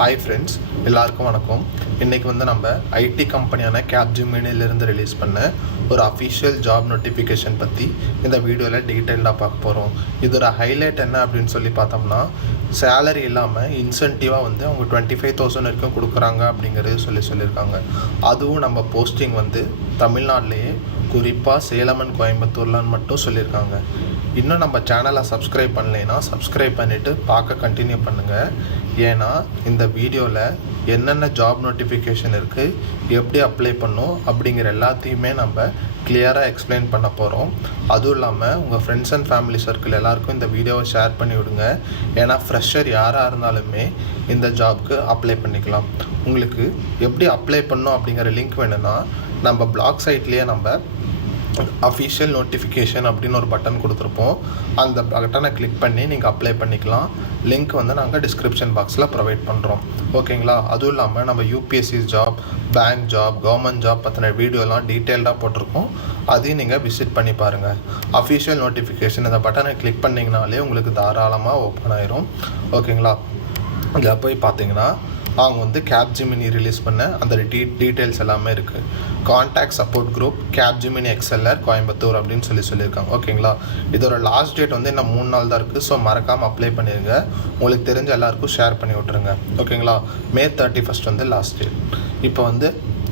Hi friends, எல்லாருக்கும் வணக்கம். இன்றைக்கி நம்ம ஐடி கம்பெனியான கேப்ஜெமினியிலிருந்து ரிலீஸ் பண்ண ஒரு அஃபிஷியல் ஜாப் நோட்டிஃபிகேஷன் பற்றி இந்த வீடியோவில் டீட்டெயிலாக பார்க்க போகிறோம். இதோட ஹைலைட் என்ன அப்படின்னு சொல்லி பார்த்தோம்னா, சேலரி இல்லாமல் இன்சென்டிவாக அவங்க 25,000 வரைக்கும் கொடுக்குறாங்க அப்படிங்கிறது சொல்லியிருக்காங்க. அதுவும் நம்ம போஸ்டிங் தமிழ்நாட்டிலேயே குறிப்பாக சேலம் அண்ட் கோயம்புத்தூர்லான்னு மட்டும் சொல்லியிருக்காங்க. இன்னும் நம்ம சேனலை சப்ஸ்கிரைப் பண்ணலைன்னா சப்ஸ்கிரைப் பண்ணிவிட்டு பார்க்க கண்டினியூ பண்ணுங்கள். ஏன்னா இந்த வீடியோவில் என்னென்ன ஜாப் நோட்டிஃபிகேஷன் இருக்குது, எப்படி அப்ளை பண்ணணும் அப்படிங்கிற எல்லாத்தையுமே நம்ம கிளியராக எக்ஸ்பிளைன் பண்ண போகிறோம். அதுவும் இல்லாமல் உங்கள் ஃப்ரெண்ட்ஸ் அண்ட் ஃபேமிலி சர்க்கிள் எல்லாருக்கும் இந்த வீடியோவை ஷேர் பண்ணி விடுங்க. ஏன்னா ஃப்ரெஷர் யாராக இருந்தாலுமே இந்த ஜாப்க்கு அப்ளை பண்ணிக்கலாம். உங்களுக்கு எப்படி அப்ளை பண்ணணும் அப்படிங்கிற லிங்க் வேணும்னா நம்ம பிளாக் சைட்லேயே நம்ம அஃபிஷியல் நோட்டிஃபிகேஷன் அப்படின்னு ஒரு பட்டன் கொடுத்துருப்போம். அந்த பட்டனை கிளிக் பண்ணி நீங்கள் அப்ளை பண்ணிக்கலாம். லிங்க் நாங்கள் டிஸ்கிரிப்ஷன் பாக்ஸில் ப்ரொவைட் பண்ணுறோம். ஓகேங்களா? அதுவும் இல்லாமல் நம்ம UPSC job, bank job, government job பற்றின வீடியோலாம் டீட்டெயில்டாக போட்டிருக்கோம். அதையும் நீங்கள் விசிட் பண்ணி பாருங்கள். அஃபிஷியல் நோட்டிஃபிகேஷன் இந்த பட்டனை கிளிக் பண்ணிங்கனாலே உங்களுக்கு தாராளமாக ஓப்பன் ஆயிரும். ஓகேங்களா? இதில் போய் பார்த்தீங்கன்னா அவங்க கேப்ஜெமினி ரிலீஸ் பண்ண அந்த டீட்டெயில்ஸ் எல்லாமே இருக்குது. Contact support group Capgemini XLR Coimbatore அப்படின்னு சொல்லியிருக்காங்க. ஓகேங்களா? இதோட லாஸ்ட் டேட் இன்னும் 3 நாள் தான் இருக்குது. ஸோ மறக்காமல் அப்ளை பண்ணிடுங்க. உங்களுக்கு தெரிஞ்ச எல்லாருக்கும் ஷேர் பண்ணி விட்ருங்க. ஓகேங்களா? May 31 last date. இப்போ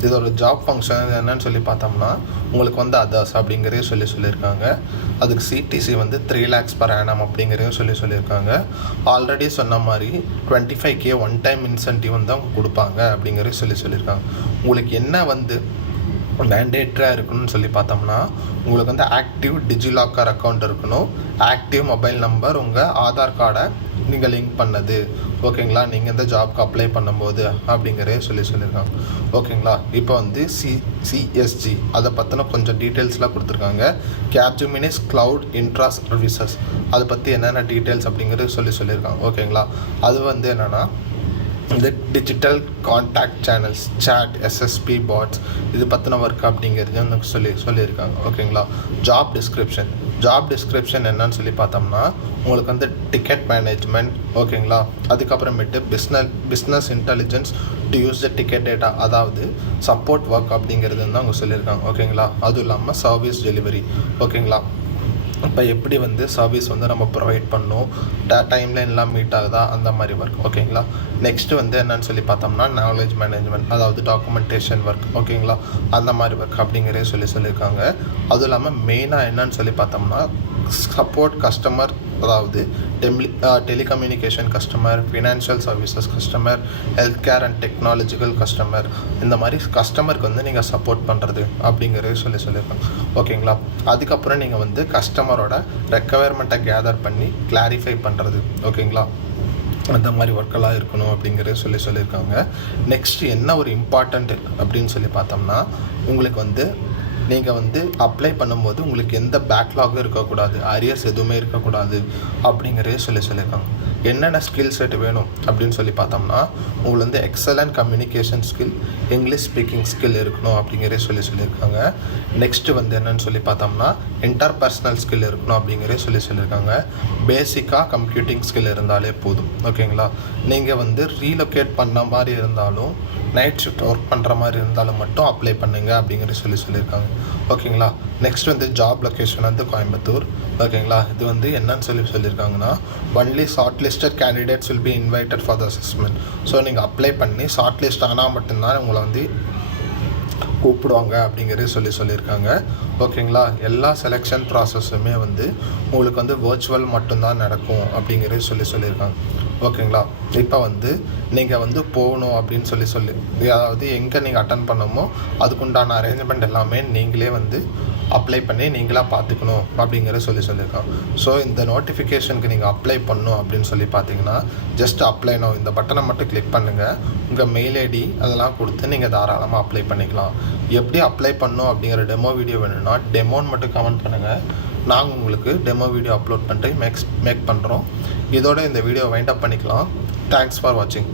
இதோட ஜாப் ஃபங்க்ஷன் என்னன்னு சொல்லி பார்த்தோம்னா, உங்களுக்கு அதர்ஸ் அப்படிங்கிறதையும் சொல்லியிருக்காங்க. அதுக்கு சிடிசி 3 lakhs per annum அப்படிங்கிறதையும் சொல்லியிருக்காங்க. ஆல்ரெடி சொன்ன மாதிரி 25K ஒன் டைம் இன்சென்டிவ் அவங்க கொடுப்பாங்க அப்படிங்கிறதையும் சொல்லியிருக்காங்க. உங்களுக்கு என்ன மேண்டேட்டராக இருக்கணும்னு சொல்லி பார்த்தோம்னா, உங்களுக்கு ஆக்டிவ் டிஜிலாக்கர் அக்கௌண்ட் இருக்கணும். ஆக்டிவ் மொபைல் நம்பர், உங்கள் ஆதார் கார்டை நீங்கள் லிங்க் பண்ணது. ஓகேங்களா? நீங்கள் இந்த ஜாப்க்கு அப்ளை பண்ணும்போது அப்படிங்கிறதே சொல்லியிருக்காங்க. ஓகேங்களா? இப்போ சிஎஸ்ஜி அதை பற்றின கொஞ்சம் டீட்டெயில்ஸ்லாம் கொடுத்துருக்காங்க. கேப்ஜெமினிஸ் கிளவுட் இன்ட்ரா சர்வீசஸ் அதை பற்றி என்னென்ன டீட்டெயில்ஸ் அப்படிங்கிறது சொல்லியிருக்காங்க. ஓகேங்களா? அது என்னென்னா, இந்த digital contact channels, chat, SSP bots இது பற்றின ஒர்க் அப்படிங்கிறது சொல்லியிருக்காங்க. ஓகேங்களா? ஜாப் டிஸ்கிரிப்ஷன் என்னன்னு சொல்லி பார்த்தோம்னா, உங்களுக்கு டிக்கெட் மேனேஜ்மெண்ட். ஓகேங்களா? அதுக்கப்புறமேட்டு business intelligence to use the ticket data, அதாவது சப்போர்ட் ஒர்க் அப்படிங்கிறது அவங்க சொல்லியிருக்காங்க. ஓகேங்களா? அதுவும் இல்லாமல் சர்வீஸ் டெலிவரி. ஓகேங்களா? இப்போ எப்படி சர்வீஸ் நம்ம ப்ரொவைட் பண்ணோம், டைம்லைன்லாம் மீட் ஆகுதா, அந்த மாதிரி ஒர்க். ஓகேங்களா? நெக்ஸ்ட்டு என்னன்னு சொல்லி பார்த்தோம்னா, நாலேஜ் மேனேஜ்மெண்ட், அதாவது டாக்குமெண்டேஷன் ஒர்க். ஓகேங்களா? அந்த மாதிரி ஒர்க் அப்படிங்கிறதே சொல்லியிருக்காங்க. அதுவும் இல்லாமல் மெயினாக என்னன்னு சொல்லி பார்த்தோம்னா, சப்போர்ட் கஸ்டமர், அதாவது telecommunication customer, financial services customer, health care and technological customer, இந்த மாதிரி கஸ்டமருக்கு நீங்கள் சப்போர்ட் பண்ணுறது அப்படிங்கிறது சொல்லியிருக்காங்க. ஓகேங்களா? அதுக்கப்புறம் நீங்கள் கஸ்டமரோட ரெக்குவயர்மெண்ட்டை கேதர் பண்ணி கிளாரிஃபை பண்ணுறது. ஓகேங்களா? அந்த மாதிரி ஒர்க்கெல்லாம் இருக்கணும் அப்படிங்கிறது சொல்லியிருக்காங்க. நெக்ஸ்ட் என்ன ஒரு இம்பார்ட்டண்ட் அப்படின்னு சொல்லி பார்த்தோம்னா, உங்களுக்கு நீங்கள் அப்ளை பண்ணும்போது உங்களுக்கு எந்த பேக்லாகும் இருக்கக்கூடாது, அரியர்ஸ் எதுவுமே இருக்கக்கூடாது அப்படிங்கிறதே சொல்லியிருக்காங்க. என்னென்ன ஸ்கில் செட் வேணும் அப்படின்னு சொல்லி பார்த்தோம்னா, உங்களுக்கு excellent communication skill, English speaking skill இருக்கணும் அப்படிங்கிறதே சொல்லியிருக்காங்க. நெக்ஸ்ட்டு என்னென்னு சொல்லி பார்த்தோம்னா, இன்டர்பர்சனல் ஸ்கில் இருக்கணும் அப்படிங்கிறதே சொல்லியிருக்காங்க. பேசிக்காக கம்ப்யூட்டிங் ஸ்கில் இருந்தாலே போதும். ஓகேங்களா? நீங்கள் ரீலொகேட் பண்ண மாதிரி இருந்தாலும், நைட் ஷிஃப்ட் ஒர்க் பண்ணுற மாதிரி இருந்தாலும் மட்டும் அப்ளை பண்ணுங்க அப்படிங்கிற சொல்லியிருக்காங்க. ஓகேங்களா? Next job location Coimbatore. ஓகேங்களா? இது என்னன்னு சொல்லியிருக்காங்கன்னா, only short listed candidates will be invited for the assessment. So நீங்கள் அப்ளை பண்ணி ஷார்ட் லிஸ்ட் ஆனால் மட்டும்தான் உங்களை கூப்பிடுவாங்க அப்படிங்கிறது சொல்லியிருக்காங்க. ஓகேங்களா? எல்லா செலெக்ஷன் ப்ராசஸுமே உங்களுக்கு வர்ச்சுவல் மட்டும்தான் நடக்கும் அப்படிங்கிறது சொல்லியிருக்காங்க. ஓகேங்களா? இப்போ நீங்கள் போகணும் அப்படின்னு சொல்லி அதாவது எங்கே நீங்கள் அட்டன் பண்ணணுமோ அதுக்குண்டான அரேஞ்ச்மெண்ட் எல்லாமே நீங்களே அப்ளை பண்ணி நீங்களாக பார்த்துக்கணும் அப்படிங்கிறத சொல்லியிருக்காங்க. ஸோ இந்த நோட்டிஃபிகேஷனுக்கு நீங்கள் அப்ளை பண்ணணும் அப்படின்னு சொல்லி பார்த்தீங்கன்னா, ஜஸ்ட் அப்ளை நோ இந்த பட்டனை மட்டும் கிளிக் பண்ணுங்கள். உங்கள் மெயில் ஐடி அதெல்லாம் கொடுத்து நீங்கள் தாராளமாக அப்ளை பண்ணிக்கலாம். எப்படி அப்ளை பண்ணணும் அப்படிங்கிற டெமோ வீடியோ வேணும்னா டெமோன்னு மட்டும் கமெண்ட் பண்ணுங்கள். நாங்கள் உங்களுக்கு டெமோ வீடியோ அப்லோட் பண்ணிட்டு மேக் பண்ணுறோம். இதோட இந்த வீடியோ வைண்ட் அப் பண்ணிக்கலாம். தேங்க்ஸ் ஃபார் வாட்சிங்.